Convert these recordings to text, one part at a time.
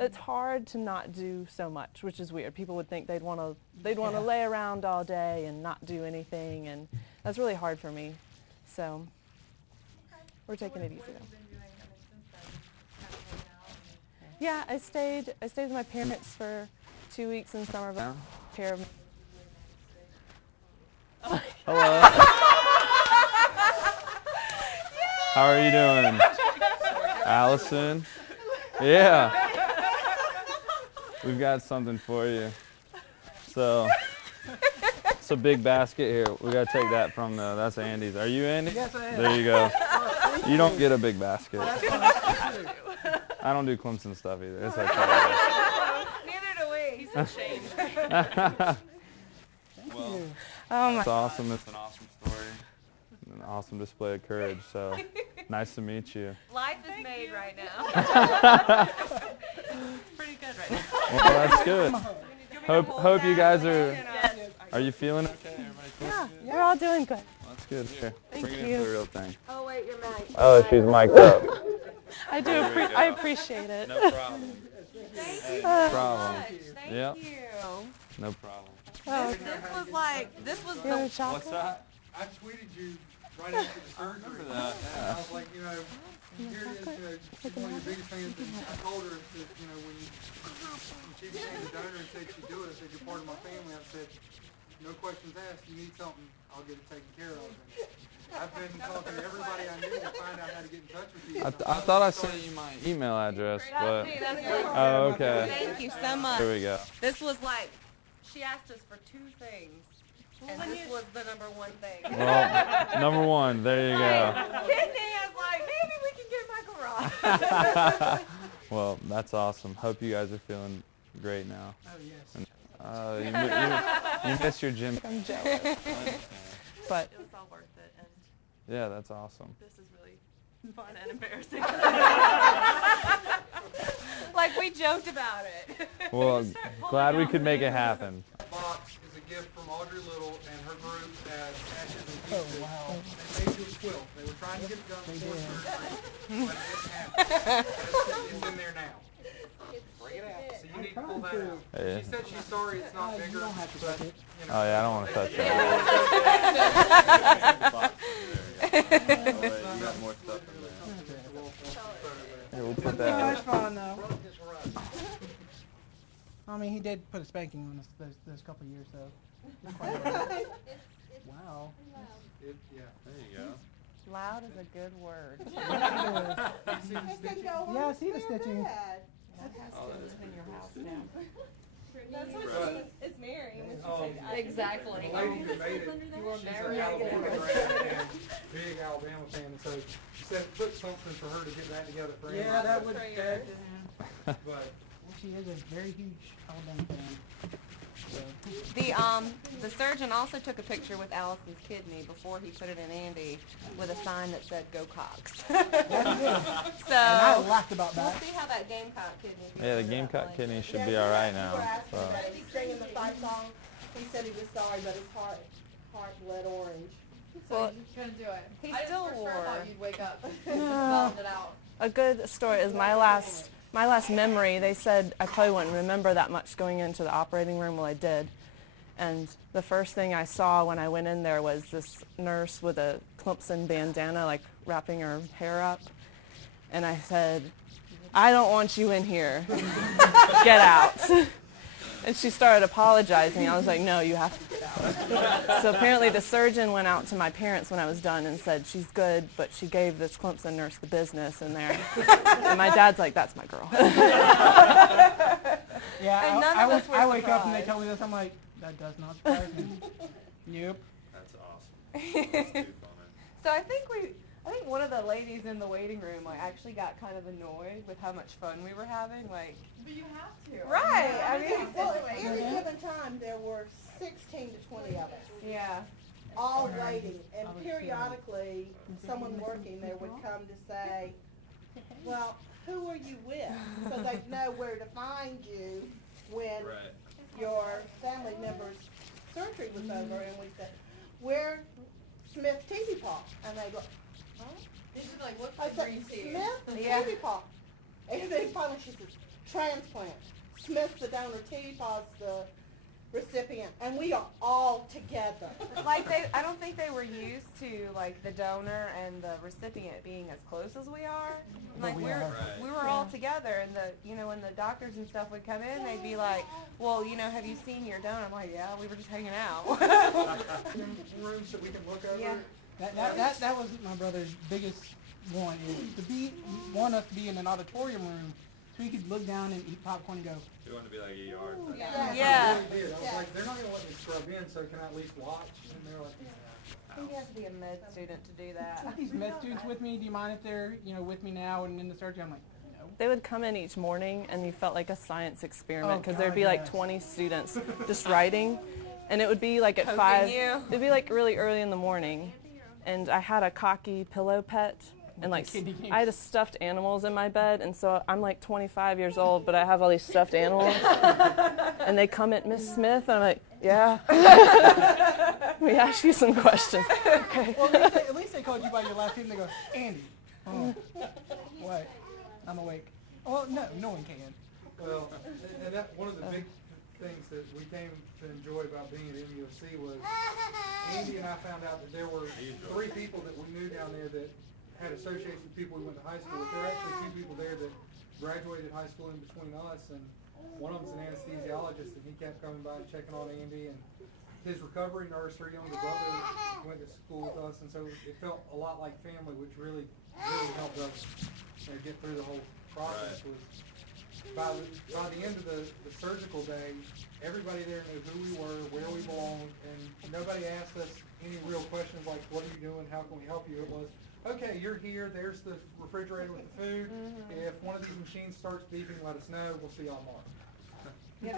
It's hard to not do so much, which is weird. People would think they'd want to lay around all day and not do anything, and that's really hard for me. So we're taking it easy though. Yeah, I stayed with my parents for 2 weeks in Somerville. Pair of Hello. How are you doing? Allyson? Yeah. We've got something for you. So, it's a big basket here. We got to take that from that's Andy's. Are you Andy? Yes, I am. There you go. You don't get a big basket. I don't do Clemson stuff either. It's okay. Neither do we. He's ashamed. Well, oh it's awesome. It's an awesome story. An awesome display of courage. So, nice to meet you. Life is made right now. It's pretty good right now. Well, that's good. Hope you guys are. Are you feeling okay? Everybody cool? Yeah, we're all doing good. Well, that's good. Here, Thank bring it you. in for the real thing. Oh wait, you're mic'd. Oh, she's mic'd up. I do. I appreciate it. No problem. Thank you No so problem. much. Thank Yep. you. No problem. Oh, This was you want the a chocolate? What's that? I tweeted you right after the surgery. that, I was like, here it is, she's one of your biggest fans. And I told her that, when she became a donor and said she'd do it, I said, you're part of my family. I said, no questions asked. You need something, I'll get it taken care of. And I've been talking to everybody I knew to find out how to get in touch with you. I thought I sent you my email address, but oh, okay. Thank you so much. Here we go. This was like, she asked us for 2 things, and this was the #1 thing. Well, number 1, there you go. Kidney, I was like, maybe we can get Michael Roth. Well, that's awesome. Hope you guys are feeling great now. Oh, yes. You missed your gym. I'm jealous. But It was all worth it, and Yeah, that's awesome. this is really fun and embarrassing. Like, we joked about it. Well, glad we could make it happen. Box is a gift from Audrey Little and her group at Ashes and Pieces. They made you a quilt. They were trying to get it done before surgery, but it didn't happen. It's in there now. Bring it out. So you need to pull that out. Yeah. She said she's sorry it's not bigger, but Oh yeah, I don't want to touch that. You got more stuff in there. Here, we'll put that That's in. fun though. I mean, he did put a spanking on us those couple of years though. Wow. yeah. There you go. loud is a good word. Yeah, I see the stitching. That's what it's Mary. Exactly. The lady who made it, she's an Alabama grad and big Alabama fan, and so she said put something for her to get that together for him. Yeah, that would. But She is a very huge Alabama fan. So. The surgeon also took a picture with Allison's kidney before he put it in Andy with a sign that said "Go Cox." So And I laughed about we'll that. see how that Gamecock kidney. Yeah, the Gamecock kidney should be all right now. So. He's singing the fight song. He said he was sorry, but his heart bled orange. Well, You couldn't do it. he I still just for wore. sure thought you'd wake up and No. solved it out. A good story is my last memory. They said I probably wouldn't remember that much going into the operating room. Well, I did. And the first thing I saw when I went in there was this nurse with a Clemson bandana, like wrapping her hair up. And I said, "I don't want you in here. Get out." And she started apologizing. I was like, "No, you have to get out." So apparently the surgeon went out to my parents when I was done and said, "She's good, but she gave this Clemson nurse the business in there." And my dad's like, "That's my girl." Yeah, And none of us were I wake up and they surprised. tell me this. I'm like, that does not surprise me. Nope. That's awesome. That's too So I think one of the ladies in the waiting room actually got kind of annoyed with how much fun we were having. Like, But you have to. right? I mean, Well, at any given time, there were 16 to 20 of us, yeah. all waiting. And periodically, someone working there would come to say, "Well, who are you with?" So they'd know where to find you when Right. your family member's surgery was over. And we said, "We're Smith TV Paw." And they go, "Huh?" They should be like, what's I the said, green tea? "Smith Yeah. TV Paw." And then finally she says, transplant. Smith's the donor, T-Pod's the recipient, and we are all together. Like I don't think they were used to like the donor and the recipient being as close as we are. Like we were all together, and when the doctors and stuff would come in, they'd be like, well, have you seen your donor? I'm like, yeah, we were just hanging out. Rooms that we can look over. Yeah. That was my brother's biggest one, is to be us to be in an auditorium room so he could look down and eat popcorn and go, You want to be like ER. Yeah. I really did. I was like, they're not going to let me scrub in, so can I at least watch? And they're like, I think you have to be a med student to do that. "Got these med students with me, do you mind if they're with me now and in the surgery?" I'm like, no. They would come in each morning, and you felt like a science experiment Oh, because there'd be God, like yes. 20 students just writing, and it would be like at Poking 5. you. It'd be like really early in the morning, and I had a cocky pillow pet, and like kidney games. I had stuffed animals in my bed, and so I'm like 25 years old, but I have all these stuffed animals, and they come at Miss Smith, and I'm like, yeah. We ask you some questions. Okay. Well, at least they called you by your last name. They go, Andy. Oh, what? I'm awake. Well, no one can. well, and that one of the big things that we came to enjoy about being at MUSC was Andy and I found out that there were 3 people that we knew down there that had associations with people we went to high school with. There are actually 2 people there that graduated high school in between us, and one of them's an anesthesiologist, and he kept coming by and checking on Andy, and his recovery nurse, her younger brother, went to school with us, and so it felt a lot like family, which really helped us get through the whole process. Was by the end of the surgical day, everybody there knew who we were, where we belonged, and nobody asked us any real questions like, what are you doing, how can we help you? It was, okay, you're here, there's the refrigerator with the food. If one of these machines starts beeping, let us know, we'll see y'all tomorrow. Yeah,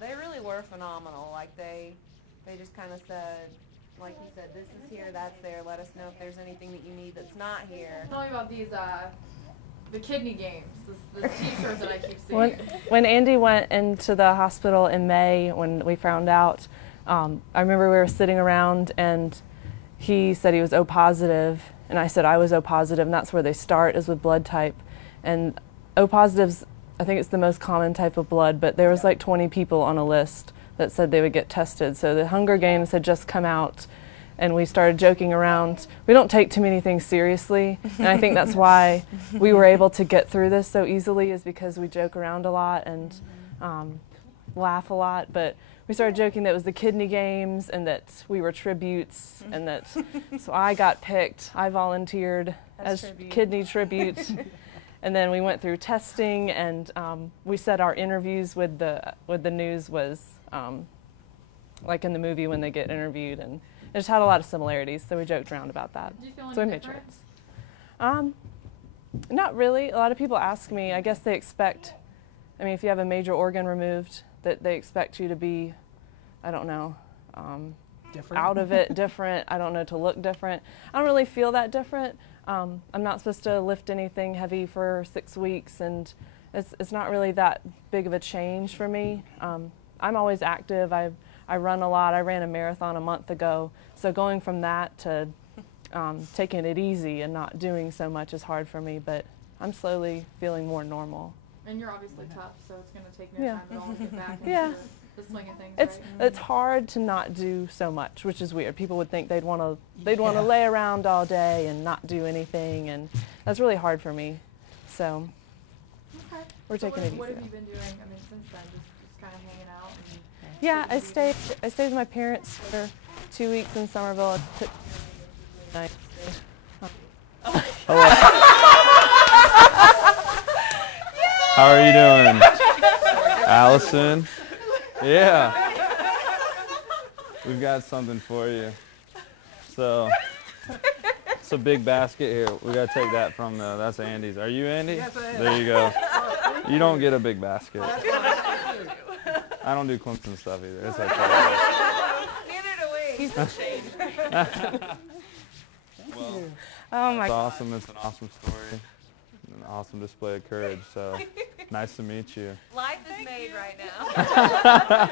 they really were phenomenal. Like they just kind of said, like you said, this is here, that's there. Let us know if there's anything that you need that's not here. Tell me about these, the kidney games, the t-shirts that I keep seeing. When Andy went into the hospital in May, when we found out, I remember we were sitting around and he said he was O positive, and I said I was O positive, and that's where they start, is with blood type. And O positives, I think it's the most common type of blood, but there was like 20 people on a list that said they would get tested. So the Hunger Games had just come out, and we started joking around. We don't take too many things seriously, and I think that's why we were able to get through this so easily, is because we joke around a lot and laugh a lot. But we started joking that it was the kidney games and that we were tributes, and that so I got picked. I volunteered as kidney tribute. And then we went through testing, and we said our interviews with the news was like in the movie when they get interviewed, and it just had a lot of similarities, so we joked around about that. Did you feel So we any made difference? jokes. Not really. A lot of people ask me. I guess they expect, I mean, if you have a major organ removed, that they expect you to be, I don't know, Different. out of it, different. I don't know, to look different. I don't really feel that different. I'm not supposed to lift anything heavy for 6 weeks, and it's not really that big of a change for me. I'm always active. I run a lot. I ran a marathon a month ago. So going from that to taking it easy and not doing so much is hard for me, but I'm slowly feeling more normal. And you're obviously tough, so it's going to take no time at all to get back into Yeah. the swing of things, It's right? it's hard to not do so much, which is weird. People would think they'd want to Yeah. lay around all day and not do anything, and that's really hard for me. So Okay. we're So taking it easy. what have you been doing, I mean, since then? Just kind of hanging out? And Yeah, I stayed with my parents for 2 weeks in Somerville. It took nice. How are you doing? Allyson? Yeah. We've got something for you. So, it's a big basket here. We got to take that from that's Andy's. Are you Andy? Yes, I am. There you go. You don't get a big basket. That's what I do. I don't do Clemson stuff either. It's okay. Neither do we. He's ashamed. Well, Oh my it's awesome. It's an awesome story. An awesome display of courage. So, nice to meet you. Life is made right now.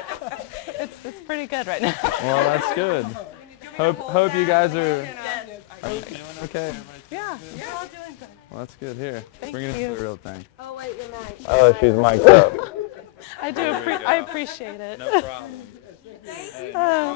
it's pretty good right now. Well, that's good. Hope you guys are you feeling okay? Yeah, you're all doing good. Well, that's good. Here, Thank bring it you. into the real thing. Oh, wait, you're not. Oh, she's mic'd up. I do. I appreciate it. No problem. Hey, no Oh.